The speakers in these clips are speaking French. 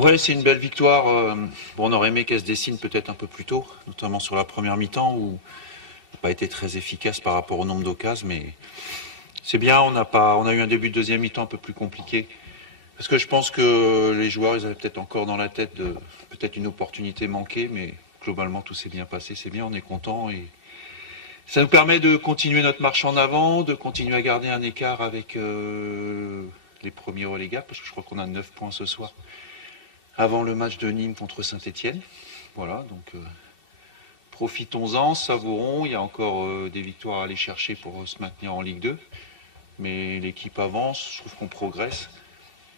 Ouais, c'est une belle victoire. Bon, on aurait aimé qu'elle se dessine peut-être un peu plus tôt, notamment sur la première mi-temps où on n'a pas été très efficace par rapport au nombre d'occasions, mais c'est bien. On a eu un début de deuxième mi-temps un peu plus compliqué. Parce que je pense que les joueurs, ils avaient peut-être encore dans la tête peut-être une opportunité manquée, mais globalement tout s'est bien passé, c'est bien, on est content et ça nous permet de continuer notre marche en avant, de continuer à garder un écart avec les premiers relégables, parce que je crois qu'on a 9 points ce soir, avant le match de Nîmes contre Saint-Etienne. Voilà, donc profitons-en, savourons, il y a encore des victoires à aller chercher pour se maintenir en Ligue 2, mais l'équipe avance, je trouve qu'on progresse.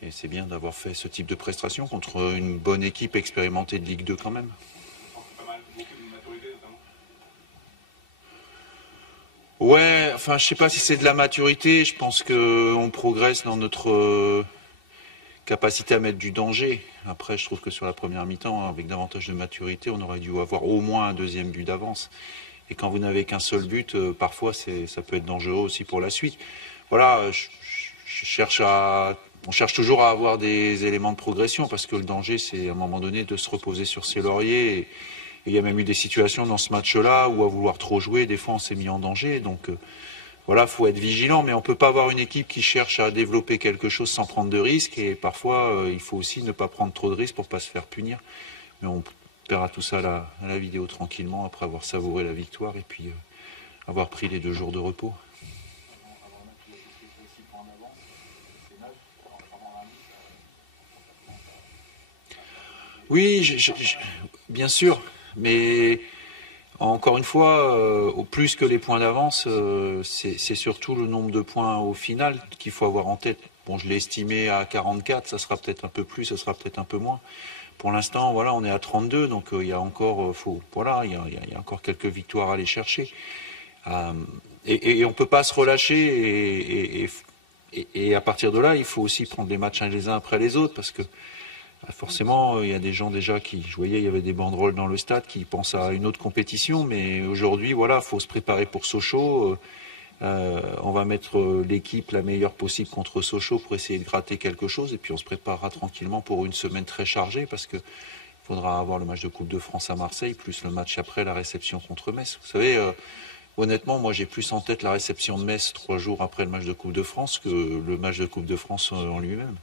Et c'est bien d'avoir fait ce type de prestation contre une bonne équipe expérimentée de Ligue 2 quand même. Ouais, enfin je sais pas si c'est de la maturité, je pense qu'on progresse dans notre capacité à mettre du danger. Après je trouve que sur la première mi-temps, avec davantage de maturité, on aurait dû avoir au moins un deuxième but d'avance. Et quand vous n'avez qu'un seul but, parfois ça peut être dangereux aussi pour la suite. Voilà, on cherche toujours à avoir des éléments de progression parce que le danger, c'est à un moment donné de se reposer sur ses lauriers. Et il y a même eu des situations dans ce match-là où à vouloir trop jouer, des fois on s'est mis en danger. Donc voilà, faut être vigilant, mais on peut pas avoir une équipe qui cherche à développer quelque chose sans prendre de risques. Et parfois, il faut aussi ne pas prendre trop de risques pour pas se faire punir. Mais on verra tout ça à la vidéo tranquillement après avoir savouré la victoire et puis avoir pris les 2 jours de repos. Oui, bien sûr, mais encore une fois, au plus que les points d'avance, c'est surtout le nombre de points au final qu'il faut avoir en tête. Bon, je l'ai estimé à 44, ça sera peut-être un peu plus, ça sera peut-être un peu moins. Pour l'instant, voilà, on est à 32, donc il y a encore, il y a encore quelques victoires à aller chercher. Et on ne peut pas se relâcher. Et à partir de là, il faut aussi prendre les matchs les uns après les autres, parce que forcément, il y a des gens déjà je voyais, il y avait des banderoles dans le stade qui pensent à une autre compétition, mais aujourd'hui, voilà, il faut se préparer pour Sochaux. On va mettre l'équipe la meilleure possible contre Sochaux pour essayer de gratter quelque chose, et puis on se préparera tranquillement pour une semaine très chargée, parce que il faudra avoir le match de Coupe de France à Marseille, plus le match après, la réception contre Metz. Vous savez, honnêtement, moi j'ai plus en tête la réception de Metz 3 jours après le match de Coupe de France que le match de Coupe de France en lui-même.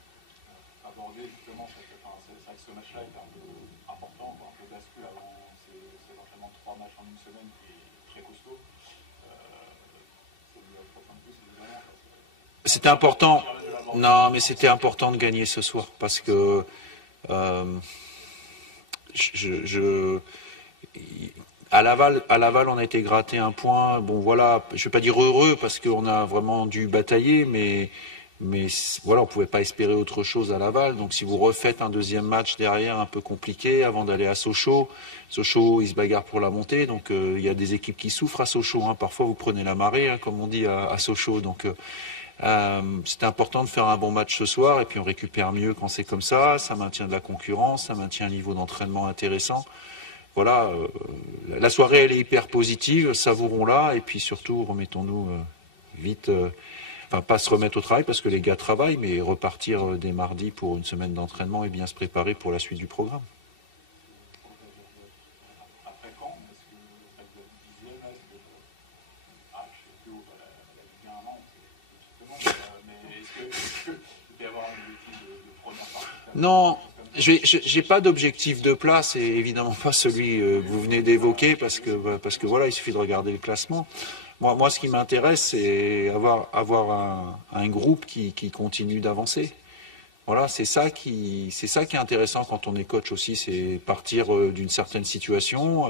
C'était important. Non, mais c'était important de gagner ce soir parce que à Laval, on a été gratté un point. Bon, voilà, je vais pas dire heureux parce qu'on a vraiment dû batailler, mais voilà, on pouvait pas espérer autre chose à Laval. Donc, si vous refaites un deuxième match derrière, un peu compliqué, avant d'aller à Sochaux, ils se bagarrent pour la montée. Donc, il y a des équipes qui souffrent à Sochaux. Hein. Parfois, vous prenez la marée, hein, comme on dit à Sochaux. Donc, c'était important de faire un bon match ce soir et puis on récupère mieux quand c'est comme ça maintient de la concurrence, ça maintient un niveau d'entraînement intéressant. Voilà, la soirée elle est hyper positive, savourons-la et puis surtout remettons-nous vite, enfin pas se remettre au travail parce que les gars travaillent, mais repartir dès mardi pour une semaine d'entraînement et bien se préparer pour la suite du programme. Non, j'ai pas d'objectif de place et évidemment pas celui que vous venez d'évoquer parce que voilà, il suffit de regarder le classement. Moi ce qui m'intéresse, c'est avoir un groupe qui continue d'avancer. Voilà, c'est ça qui est intéressant quand on est coach aussi, c'est partir d'une certaine situation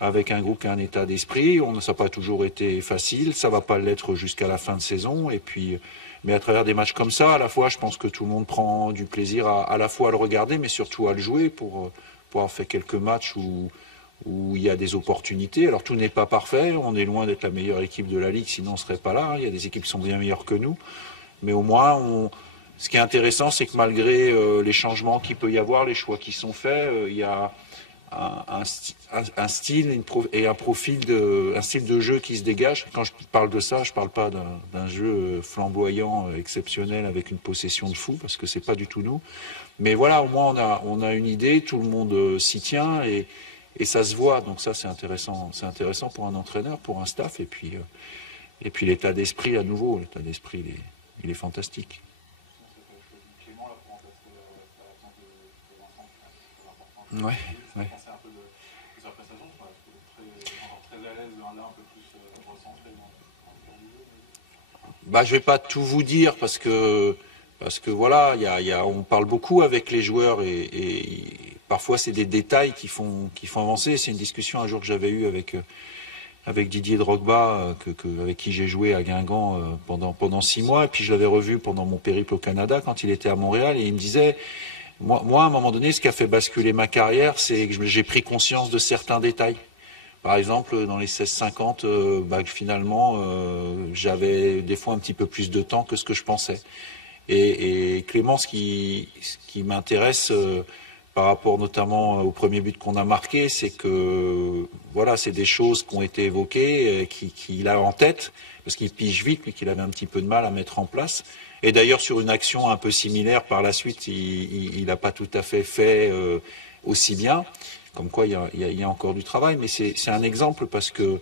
avec un groupe qui a un état d'esprit. Ça n'a pas toujours été facile, ça va pas l'être jusqu'à la fin de saison. Et puis, mais à travers des matchs comme ça, à la fois, je pense que tout le monde prend du plaisir à la fois à le regarder, mais surtout à le jouer pour avoir fait quelques matchs où il y a des opportunités. Alors tout n'est pas parfait, on est loin d'être la meilleure équipe de la Ligue, sinon on ne serait pas là. Il y a des équipes qui sont bien meilleures que nous. Mais au moins, ce qui est intéressant, c'est que malgré les changements qu'il peut y avoir, les choix qui sont faits, il y a un style et un style de jeu qui se dégage. Quand je parle de ça, je ne parle pas d'un jeu flamboyant, exceptionnel, avec une possession de fou, parce que c'est pas du tout nous. Mais voilà, au moins on a une idée, tout le monde s'y tient et ça se voit. Donc ça, c'est intéressant pour un entraîneur, pour un staff. Et puis l'état d'esprit, à nouveau, l'état d'esprit, il est fantastique. Ouais, ouais. Bah, je vais pas tout vous dire parce que voilà, on parle beaucoup avec les joueurs et parfois c'est des détails qui font avancer. C'est une discussion un jour que j'avais eue avec Didier Drogba, avec qui j'ai joué à Guingamp pendant 6 mois, et puis je l'avais revu pendant mon périple au Canada quand il était à Montréal, et il me disait, moi à un moment donné, ce qui a fait basculer ma carrière, c'est que j'ai pris conscience de certains détails. Par exemple, dans les 16-50, finalement, j'avais des fois un petit peu plus de temps que ce que je pensais. Et Clément, ce qui m'intéresse par rapport notamment au premier but qu'on a marqué, c'est que voilà, c'est des choses qui ont été évoquées, qu'il a en tête, parce qu'il pige vite, mais qu'il avait un petit peu de mal à mettre en place. Et d'ailleurs, sur une action un peu similaire, par la suite, il n'a pas tout à fait aussi bien. Comme quoi, il y a encore du travail, mais c'est un exemple parce que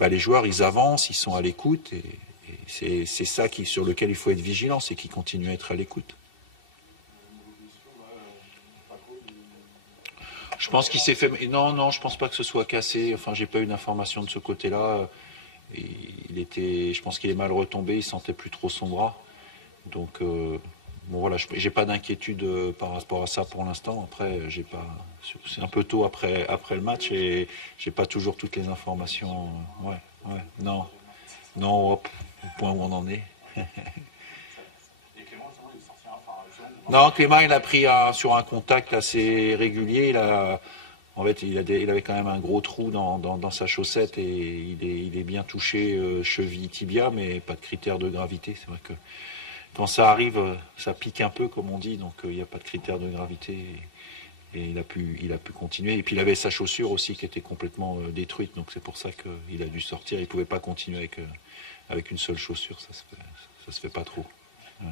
les joueurs, ils avancent, ils sont à l'écoute, et c'est ça sur lequel il faut être vigilant, c'est qu'ils continuent à être à l'écoute. Je pense qu'il s'est fait. Non, je pense pas que ce soit cassé. Enfin, j'ai pas eu d'informations de ce côté-là. Je pense qu'il est mal retombé. Il sentait plus trop son bras. Donc, bon voilà, j'ai pas d'inquiétude par rapport à ça pour l'instant. Après, j'ai pas. C'est un peu tôt après le match et j'ai pas toujours toutes les informations. Ouais, non, hop, au point où on en est. Non, Clément, il a pris sur un contact assez régulier. En fait, il avait quand même un gros trou dans sa chaussette et il est bien touché cheville, tibia, mais pas de critère de gravité. C'est vrai que quand ça arrive, ça pique un peu, comme on dit, donc il n'y a pas de critère de gravité. Et il a pu continuer. Et puis il avait sa chaussure aussi qui était complètement détruite, donc c'est pour ça qu'il a dû sortir. Il ne pouvait pas continuer avec une seule chaussure, ça se fait pas trop. Ouais.